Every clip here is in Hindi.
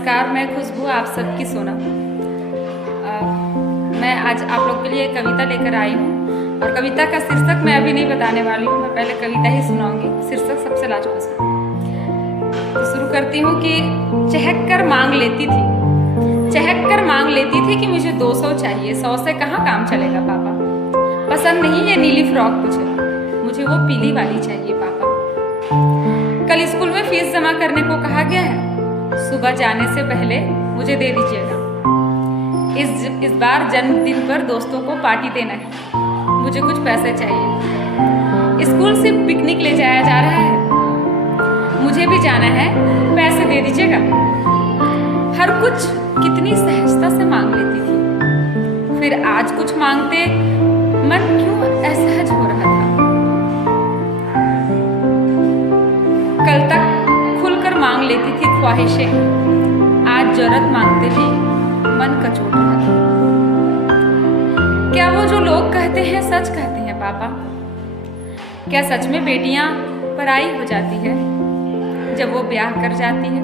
नमस्कार, मैं खुशबू आप सबकी सोना। मैं आज आप लोग के लिए एक कविता लेकर आई हूँ और कविता का शीर्षक मैं अभी नहीं बताने वाली हूँ। मैं पहले कविता ही सुनाऊंगी, शीर्षक सबसे लास्ट में सुनाऊंगी। तो शुरू करती हूँ कि चहक कर मांग लेती थी कि मुझे 200 चाहिए, 100 से कहाँ काम चलेगा पापा। पसंद नहीं ये नीली फ्रॉक मुझे वो पीली वाली चाहिए पापा। कल स्कूल में फीस जमा करने को कहा गया है, सुबह जाने से पहले मुझे दे दीजिएगा। इस बार जन्मदिन पर दोस्तों को पार्टी देना है, मुझे कुछ पैसे चाहिए। स्कूल से पिकनिक ले जाया जा रहा है, मुझे भी जाना है, पैसे दे दीजिएगा। हर कुछ कितनी सहजता से मांग लेती थी, फिर आज कुछ मांगते मन क्यों असहज हो रहा था। कल तक खुलकर मांग लेती थी ख्वाहिशें, आज जरूरत मांगते भी मन कचोट रहा था। क्या वो जो लोग कहते हैं सच कहते हैं पापा? क्या सच में बेटियां पराई हो जाती है जब वो ब्याह कर जाती है?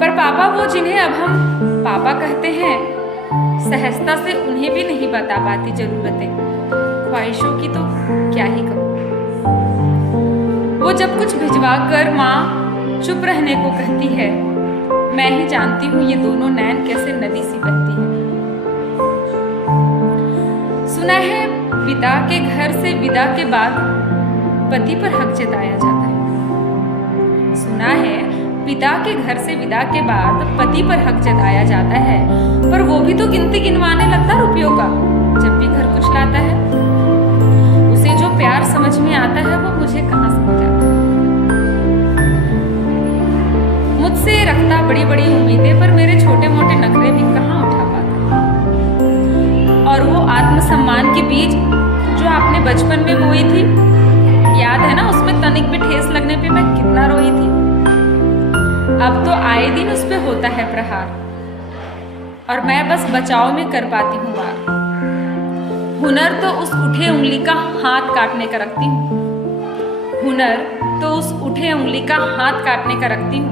पर पापा वो जिन्हें अब हम पापा कहते हैं, सहजता से उन्हें भी नहीं बता पाती जरूरतें ख्वाहिशों की, तो क्या ही कहूँ। वो जब कुछ भिजवा कर माँ चुप रहने को कहती है, मैं ही जानती हूँ ये दोनों नैन कैसे नदी सी बहती है। सुना है पिता के घर से विदा के बाद पति पर हक जताया जाता है। सुना है पिता के घर से विदा के बाद पति पर हक जताया जाता है, पर वो भी तो गिनती गिनवाने लगता रुपयों का जब भी घर कुछ लाता है। उसे जो प्यार समझ में आता है वो मुझे कहाँ समझ आता है। मुझसे रखता बड़ी बड़ी उम्मीदें, पर मेरे छोटे मोटे नखरे भी कहाँ उठा पाता। और वो आत्मसम्मान के बीज जो आपने बचपन में बोई थी, याद है ना? उसमें तनिक भी ठेस लगने पे मैं कितना रोई थी। अब तो आए दिन उस पे होता है प्रहार, और मैं बस बचाव में कर पाती हूँ वार। हुनर तो उस उठे उंगली का हाथ काटने का रखती हूँ, हुनर तो उस उठे उंगली का हाथ काटने का रखती हूँ,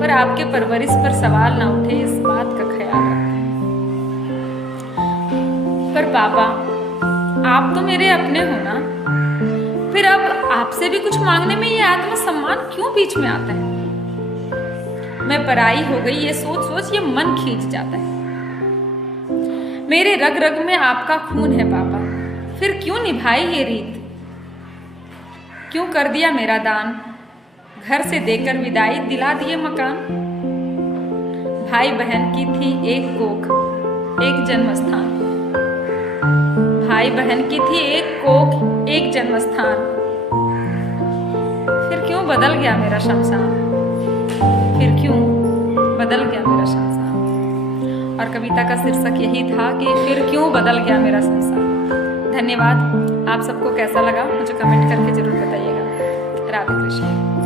पर आपके परवरिश पर सवाल ना उठे इस बात का ख्याल रखती हूँ। पर पापा आप तो मेरे अपने हो ना, फिर अब आपसे भी कुछ मांगने में ये आत्मसम्मान क्यों बीच में आता है? मैं पराई हो गई ये सोच सोच ये मन खींच जाता है। मेरे रग रग में आपका खून है पापा, फिर क्यों निभाई ये रीत? क्यों कर दिया मेरा दान, घर से देकर विदाई दिला दिए मकान? भाई बहन की थी एक कोख एक जन्मस्थान, भाई बहन की थी एक कोख एक जन्मस्थान, फिर क्यों बदल गया मेरा शमशान? फिर क्यों बदल गया मेरा शमशान? और कविता का शीर्षक यही था कि फिर क्यों बदल गया मेरा शमशान। धन्यवाद। आप सबको कैसा लगा मुझे कमेंट करके जरूर बताइएगा। राधे कृष्ण।